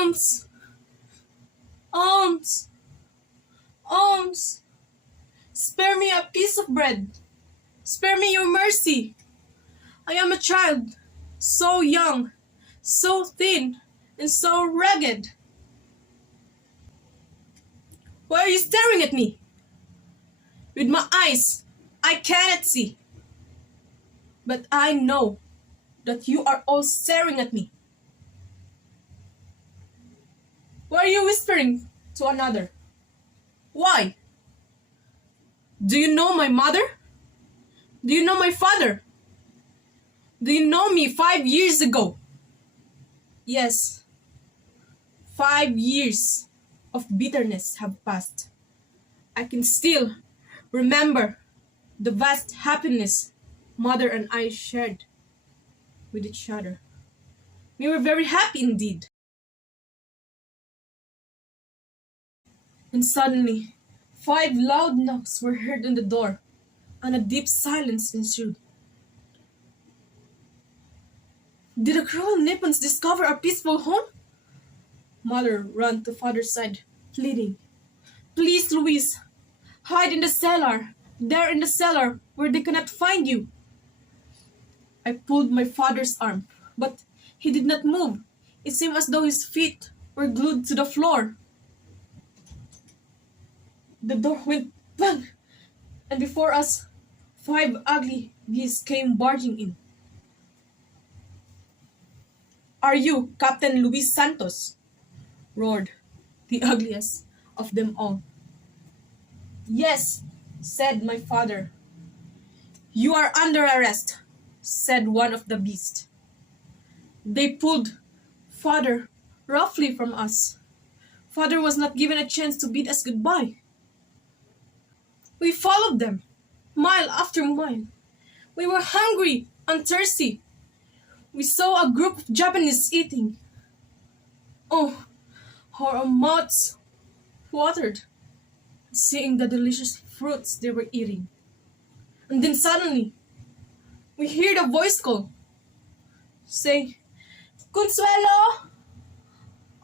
Alms! Alms! Alms! Spare me a piece of bread. Spare me your mercy. I am a child, so young, so thin, and so ragged. Why are you staring at me? With my eyes, I cannot see. But I know that you are all staring at me. Why are you whispering to another? Why? Do you know my mother? Do you know my father? Do you know me 5 years ago? Yes, 5 years of bitterness have passed. I can still remember the vast happiness Mother and I shared with each other. We were very happy indeed. And suddenly, 5 loud knocks were heard on the door, and a deep silence ensued. Did the cruel Nippons discover our peaceful home? Mother ran to Father's side, pleading, "Please, Luis, hide in the cellar, there in the cellar, where they cannot find you." I pulled my father's arm, but he did not move. It seemed as though his feet were glued to the floor. The door went bang, and before us, 5 ugly geese came barging in. "Are you Captain Luis Santos?" roared the ugliest of them all. "Yes," said my father. "You are under arrest," said one of the beasts. They pulled Father roughly from us. Father was not given a chance to bid us goodbye. We followed them, mile after mile. We were hungry and thirsty. We saw a group of Japanese eating. Oh, how our mouths watered, seeing the delicious fruits they were eating. And then suddenly, we heard a voice call, say, "Consuelo!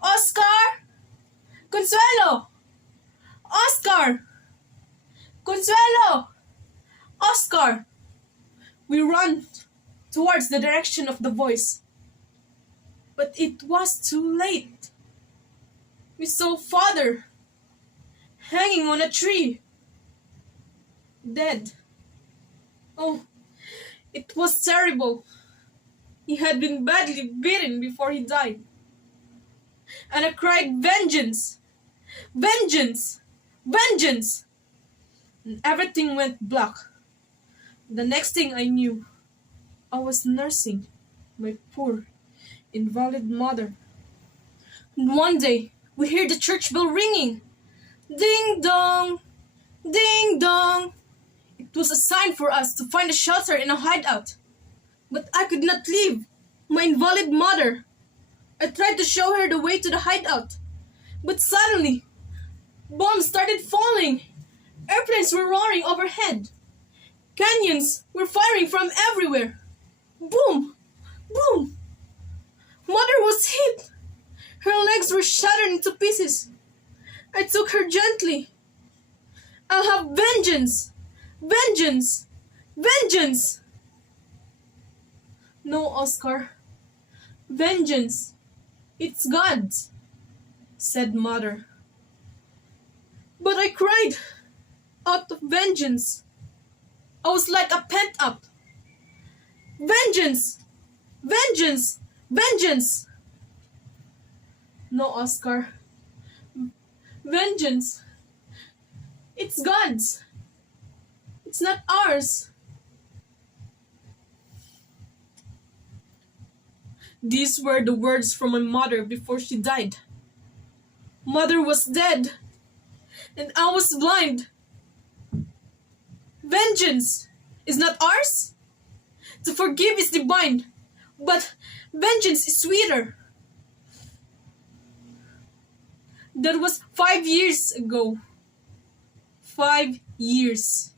Oscar! Consuelo! Oscar! Consuelo! Oscar!" We ran towards the direction of the voice. But it was too late. We saw Father hanging on a tree, dead. Oh, it was terrible. He had been badly beaten before he died. And I cried, "Vengeance! Vengeance! Vengeance!" And everything went black. The next thing I knew, I was nursing my poor, invalid mother. And one day, we heard the church bell ringing. Ding dong! Ding dong! It was a sign for us to find a shelter in a hideout. But I could not leave my invalid mother. I tried to show her the way to the hideout. But suddenly, bombs started falling. Airplanes were roaring overhead. Canyons were firing from everywhere. Boom! Boom! Mother was hit. Her legs were shattered into pieces. I took her gently. "I'll have vengeance! Vengeance! Vengeance!" "No, Oscar. Vengeance. It's God's," said Mother. But I cried out of vengeance. I was like a pent-up. "Vengeance! Vengeance! Vengeance!" "No, Oscar. Vengeance. It's God's. It's not ours." These were the words from my mother before she died. Mother was dead, and I was blind. Vengeance is not ours. To forgive is divine, but vengeance is sweeter. That was 5 years ago. 5 years.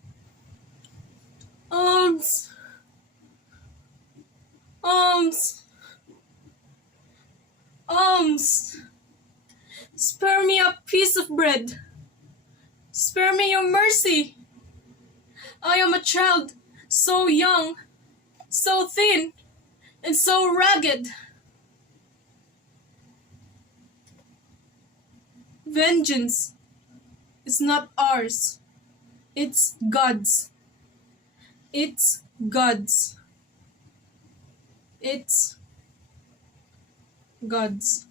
Alms. Alms. Alms. Spare me a piece of bread. Spare me your mercy. I am a child, so young, so thin, and so ragged. Vengeance is not ours. It's God's. It's God's. It's God's.